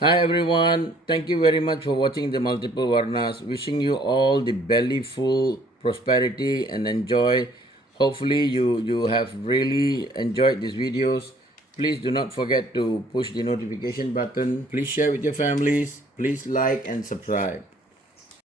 Hi everyone, thank you very much for watching the Multiple Varnas. Wishing you all the belly full prosperity and enjoy. Hopefully you have really enjoyed these videos. Please do not forget to push the notification button. Please share with your families. Please like and subscribe.